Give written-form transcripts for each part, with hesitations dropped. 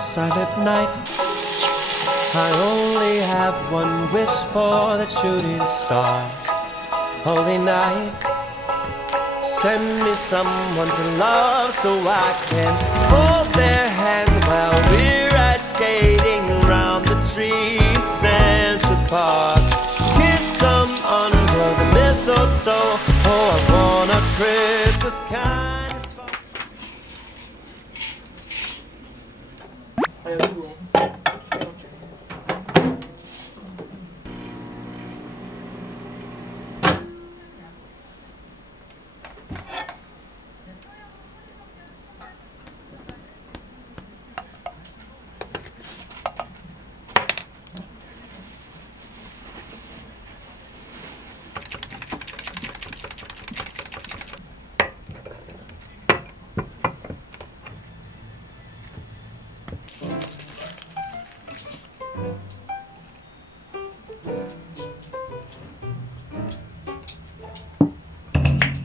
Silent night, I only have one wish for the shooting star. Holy night, send me someone to love so I can hold their hand while we're ice skating around the tree in Central Park. Kiss them under the mistletoe. Oh, I want a Christmas kind of spark.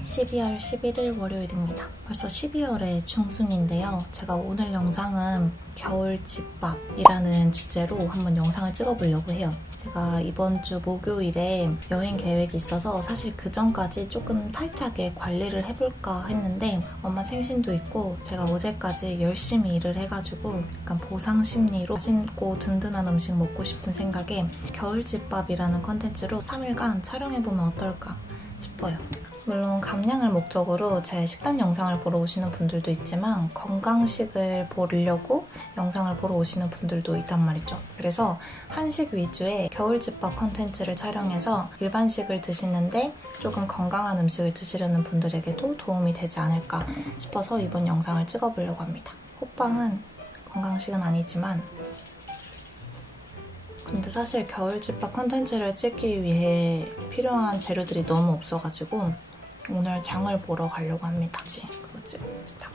(12월 11일) 월요일입니다. 벌써 12월의 중순인데요. 제가 오늘 영상은 겨울집밥이라는 주제로 한번 영상을 찍어보려고 해요. 제가 이번 주 목요일에 여행 계획이 있어서 사실 그 전까지 조금 타이트하게 관리를 해볼까 했는데 엄마 생신도 있고 제가 어제까지 열심히 일을 해가지고 약간 보상 심리로 맛있고 든든한 음식 먹고 싶은 생각에 겨울집밥이라는 컨텐츠로 3일간 촬영해보면 어떨까 싶어요. 물론 감량을 목적으로 제 식단 영상을 보러 오시는 분들도 있지만 건강식을 보려고 영상을 보러 오시는 분들도 있단 말이죠. 그래서 한식 위주의 겨울집밥 컨텐츠를 촬영해서 일반식을 드시는데 조금 건강한 음식을 드시려는 분들에게도 도움이 되지 않을까 싶어서 이번 영상을 찍어보려고 합니다. 호빵은 건강식은 아니지만 근데 사실 겨울집밥 컨텐츠를 찍기 위해 필요한 재료들이 너무 없어가지고 오늘 장을 보러 가려고 합니다. 그거지? 좋다.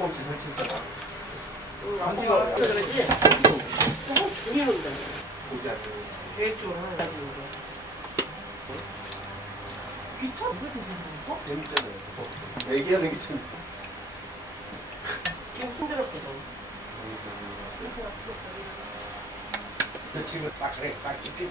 조금 지설칠 거다. 안지가 그러지? 우리는데 보지 않는 계획적으로 하는 거 기타? 이것도 생겼어? 재밌잖아요. 얘기하는 게 재밌어. 좀 힘들었거든. 저 지금 딱 그래, 딱 이렇게.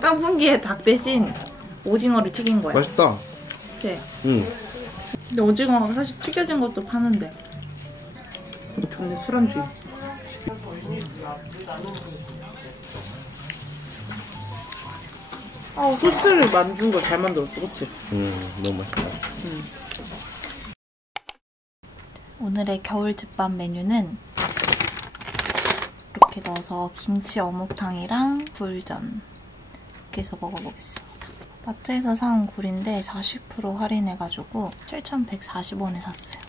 깐풍기에 닭 대신 오징어를 튀긴 거야. 맛있다. 그치? 근데 오징어가 사실 튀겨진 것도 파는데. 근데 술안주. 소스를 만든 걸 잘 만들었어, 그치? 너무 맛있다. 오늘의 겨울집밥 메뉴는 이렇게 넣어서 김치 어묵탕이랑 굴전 이렇게 해서 먹어보겠습니다. 마트에서 산 굴인데 40% 할인해가지고 7,140원에 샀어요.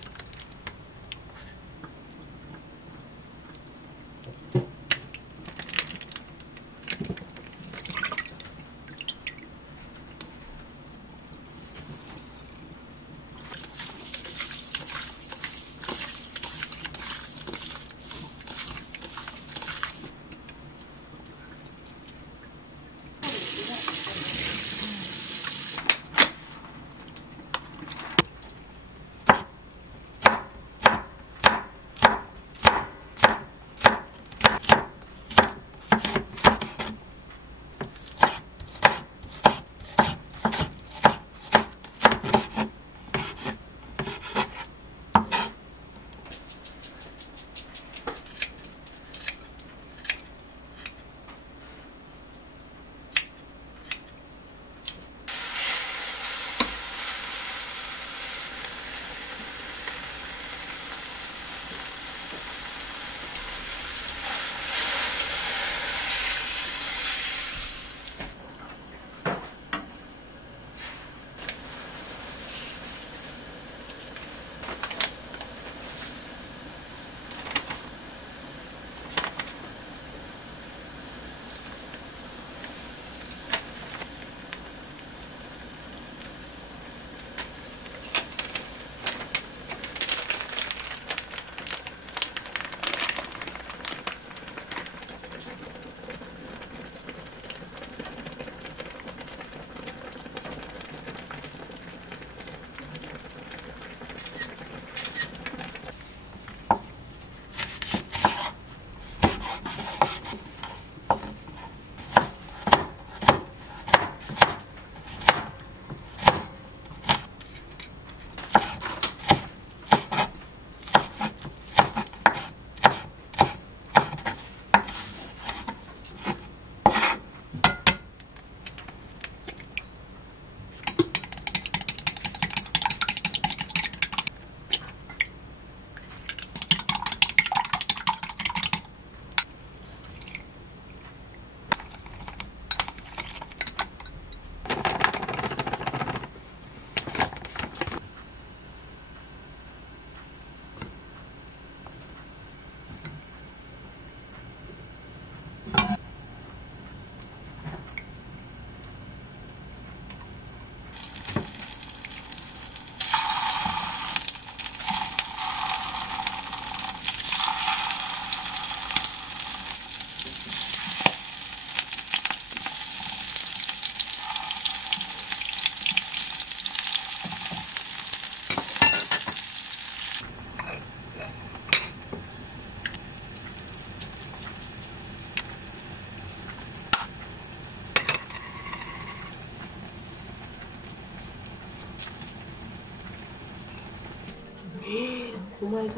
오마이갓.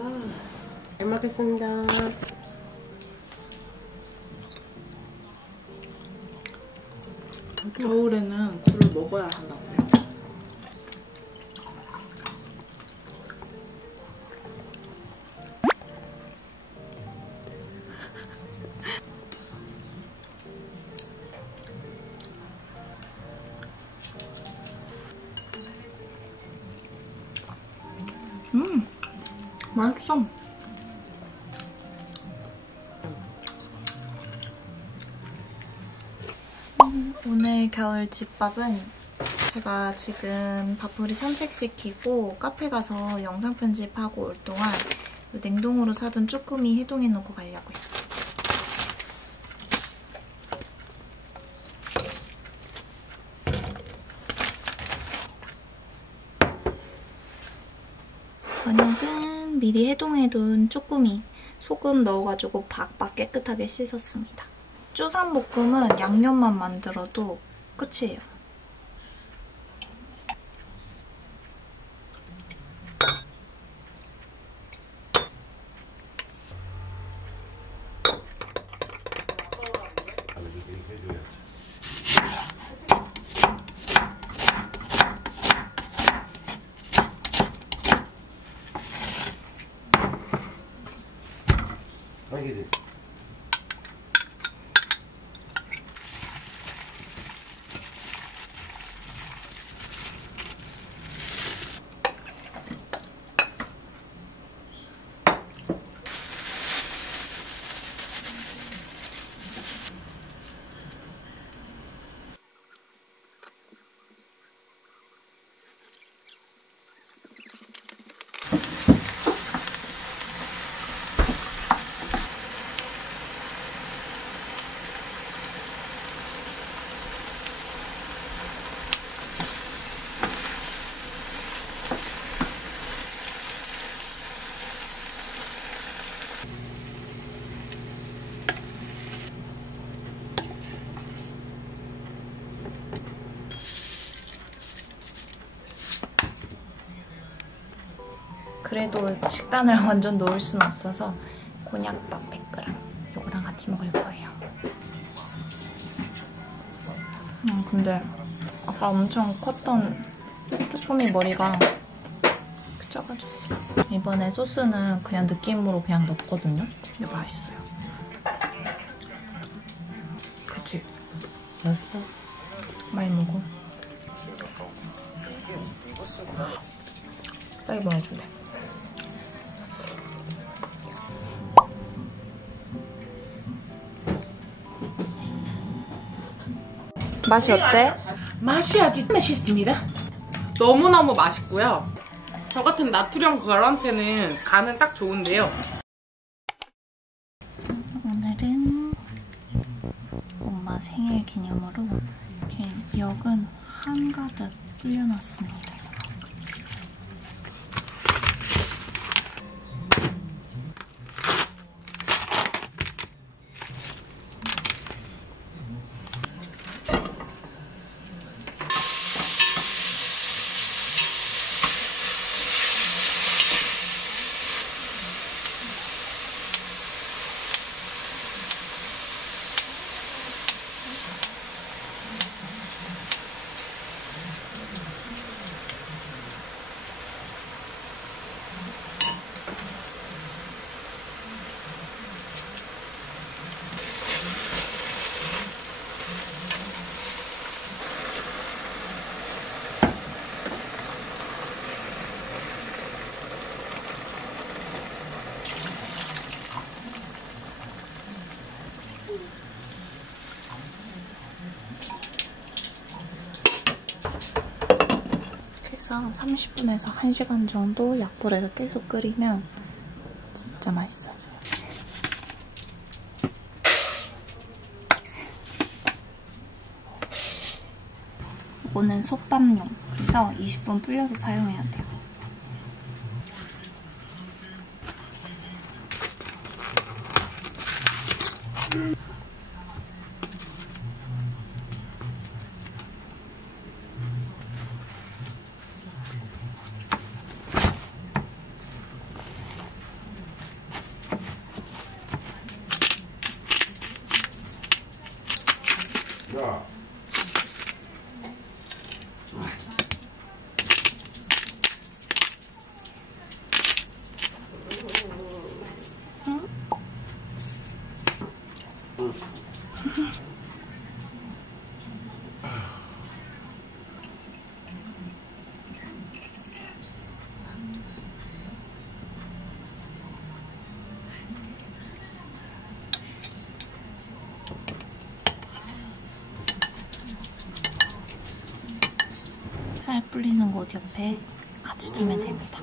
잘 먹겠습니다. 겨울에는 굴을 먹어야 한다고 해요. 맛있어. 오늘 겨울 집밥은 제가 지금 밥풀이 산책시키고 카페 가서 영상 편집하고 올 동안 냉동으로 사둔 쭈꾸미 해동해 놓고 가려고요. 저녁은 미리 해동해둔 쭈꾸미 소금 넣어가지고 박박 깨끗하게 씻었습니다. 쭈삼볶음은 양념만 만들어도 끝이에요. 그래도 식단을 완전 놓을 순 없어서 곤약밥 100g 이거랑 같이 먹을 거예요. 근데 아까 엄청 컸던 쭈꾸미 머리가 작아졌어. 이번에 소스는 그냥 느낌으로 그냥 넣었거든요. 근데 맛있어요. 그치? 맛있어. 많이 먹어. 빨리 먹어도 돼. 맛이 어때? 맛이 아주 맛있습니다. 너무너무 맛있고요. 저 같은 나트륨 걸한테는 간은 딱 좋은데요. 오늘은 엄마 생일 기념으로 이렇게 미역은 한가득 불려놨습니다. 그래서 30분에서 1시간 정도 약불에서 계속 끓이면 진짜 맛있어져요. 이거는 솥밥용. 그래서 20분 불려서 사용해야 돼요. 야, 어디 옆에 같이 두면 됩니다.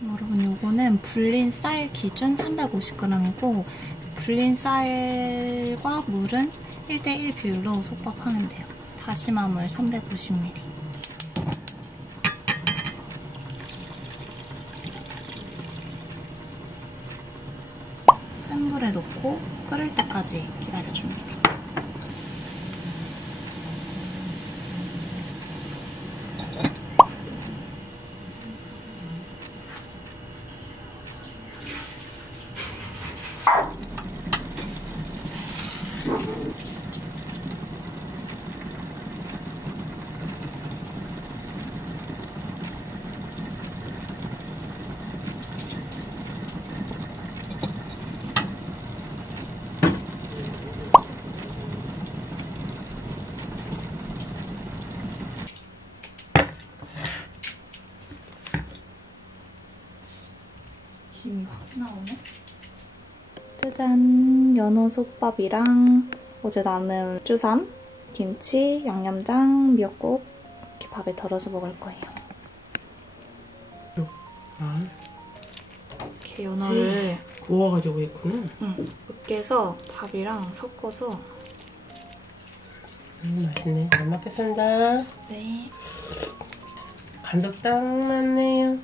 여러분, 요거는 불린 쌀 기준 350g이고 불린 쌀과 물은 1대1 비율로 솥밥하면 돼요. 다시마 물 350ml. 센 불에 놓고 끓을 때까지 기다려줍니다. 김이 확 나오네. 짜잔! 연어솥밥이랑 어제 남은 쭈삼, 김치, 양념장, 미역국 이렇게 밥에 덜어서 먹을 거예요. 이렇게 연어를 구워가지고 했구나. 으깨서 밥이랑 섞어서. 맛있네. 잘 먹겠습니다. 네. 간도 딱 맞네요.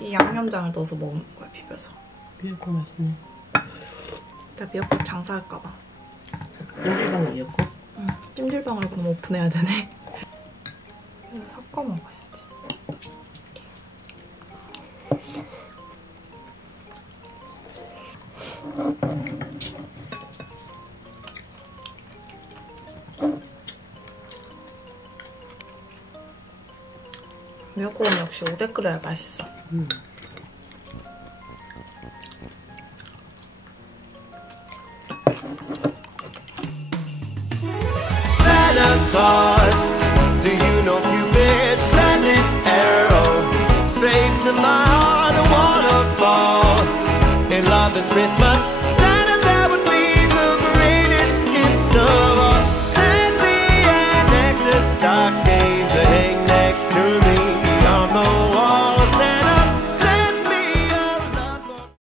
이 양념장을 넣어서 먹는 거야, 비벼서. 미역국 맛있네. 나 미역국 장사할까봐. 찜질방 미역국? 응. 찜질방을 그럼 오픈해야 되네. 그래서 섞어 먹어야지. 미역국은 역시 오래 끓여야 맛있어. Santa Claus, do you know Cupid sent his arrow straight to my heart? I wanna fall in love this Christmas.